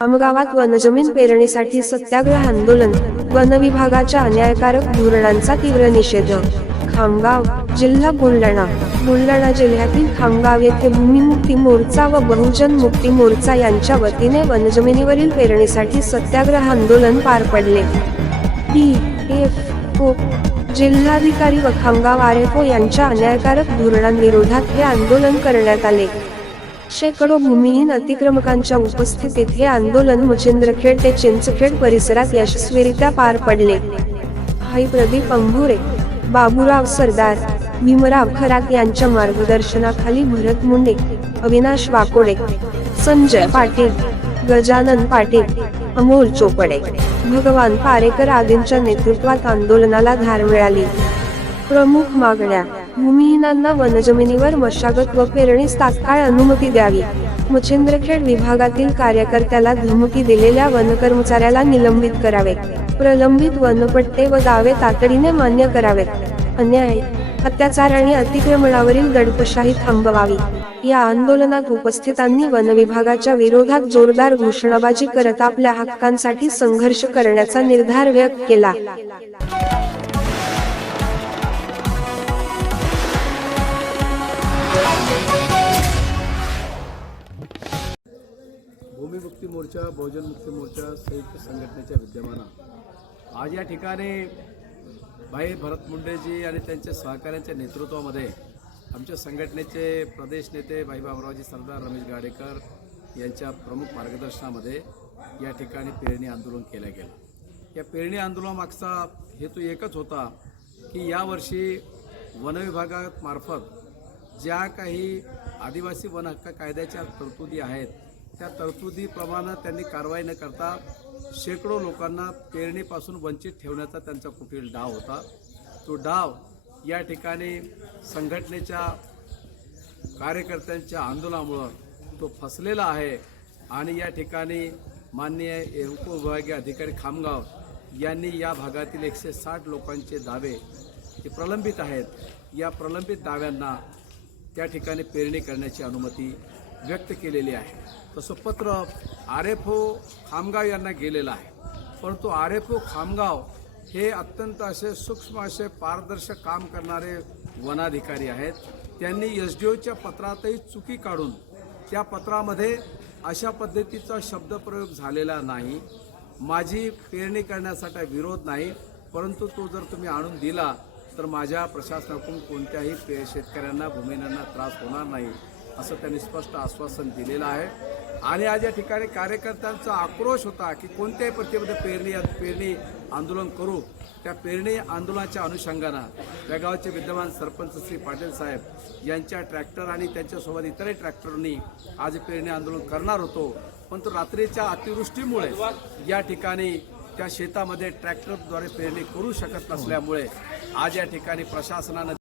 आमगावात वनजमीन पेरणीसाठी सत्याग्रह आंदोलन वन विभागाच्या अन्यायकारक धोरणांचा तीव्र निषेध. खामगाव जिल्हा बुलढाणा. बुलढाणा जिल्ह्यातील खामगाव येथे भूमिमुक्ती मोर्चा व बहुजन मुक्ती मोर्चा यांच्या वतीने वनजमिनीवरील पेरणीसाठी सत्याग्रह आंदोलन पार पडले. डी एफ ओ जिल्हाधिकारी व खामगाव आर एफ ओ यांच्या अन्यायकारक धोरणांविरोधात हे आंदोलन करण्यात आले. शेकडो भूमिहीन अतिक्रमकांच्या उपस्थितीत हे आंदोलन मच्छिंद्रखेड ते चिंचखेड परिसरात यशस्वीरित्या पार पडले. भाई प्रदीप अंभुरे बाबूराव सरदार भीमराव खरात यांच्या मार्गदर्शनाखाली भरत मुंडे अविनाश वाकोडे संजय पाटील गजानन पाटील अमोल चोपडे भगवान पारेकर आदींच्या नेतृत्वात आंदोलनाला धार मिळाली. प्रमुख मागण्या भूमिहीनांना वनजमिनीवर मशागत व पेरणीस तात्काळ अनुमती द्यावी. मच्छिंद्रखेड विभागातील कार्यकर्त्याला धमकी दिलेल्या वनकर्मचाऱ्याला निलंबित करावे. प्रलंबित वनपट्टे व दावे तातडीने मान्य करावेत. अन्याय अत्याचार आणि अतिक्रमणावरील दडपशाही थांबवावी. या आंदोलनात उपस्थितांनी वनविभागाच्या विरोधात जोरदार घोषणाबाजी करत आपल्या हक्कांसाठी संघर्ष करण्याचा निर्धार व्यक्त केला. भूमिमुक्ती मोर्चा बहुजन मुक्ती मोर्चा संयुक्त संघटनेच्या विद्यमाना. आज या ठिकाणी भाई भरत मुंडेजी आणि त्यांच्या सहकाऱ्यांच्या नेतृत्वामध्ये आमच्या संघटनेचे प्रदेश नेते भाई बाबरावजी सरदार रमेश गाडेकर यांच्या प्रमुख मार्गदर्शनामध्ये या ठिकाणी पेरणी आंदोलन केलं गेलं. या पेरणी आंदोलनामागचा हेतू एकच होता की यावर्षी वनविभागामार्फत ज्या काही आदिवासी वन हक्क कायद्याच्या तरतुदी आहेत त्या तरतुदीप्रमाणे त्यांनी कारवाई न करता शेकडो लोकांना पेरणीपासून वंचित ठेवण्याचा त्यांचा कुठील डाव होता. तो डाव या ठिकाणी संघटनेच्या कार्यकर्त्यांच्या आंदोलनामुळं तो फसलेला आहे. आणि या ठिकाणी माननीय उपविभागीय अधिकारी खामगाव यांनी या भागातील एकशे साठ लोकांचे दावे ते प्रलंबित आहेत या प्रलंबित दाव्यांना त्या ठिकाणी पेरणी करण्याची अनुमती व्यक्त केलेली आहे. तसं पत्र आर एफ ओ खामगाव यांना गेलेलं आहे. परंतु आर एफ ओ खामगाव हे अत्यंत असे सूक्ष्म असे पारदर्शक काम करणारे वनाधिकारी आहेत. त्यांनी एस डी ओच्या पत्रातही चुकी काढून त्या पत्रामध्ये अशा पद्धतीचा शब्दप्रयोग झालेला नाही. माझी पेरणी करण्यासाठी विरोध नाही. परंतु तो जर तुम्ही आणून दिला तर माझ्या प्रशासनाकडून कोणत्याही पे शेतकऱ्यांना भूमिहीनांना त्रास होणार नाही असं त्यांनी स्पष्ट आश्वासन दिलेलं आहे. आणि आज या ठिकाणी कार्यकर्त्यांचा आक्रोश होता की कोणत्याही प्रतिबद्ध पेरणी पेरणी आंदोलन करू. त्या पेरणी आंदोलनाच्या अनुषंगानं या गावचे विद्यमान सरपंच श्री पाटील साहेब यांच्या ट्रॅक्टर आणि त्यांच्यासोबत इतरही ट्रॅक्टरनी आज पेरणी आंदोलन करणार होतो. पण तो रात्रीच्या अतिवृष्टीमुळे या ठिकाणी त्या शेतामध्ये ट्रॅक्टरद्वारे पेरणी करू शकत नसल्यामुळे आज या ठिकाणी प्रशासनानं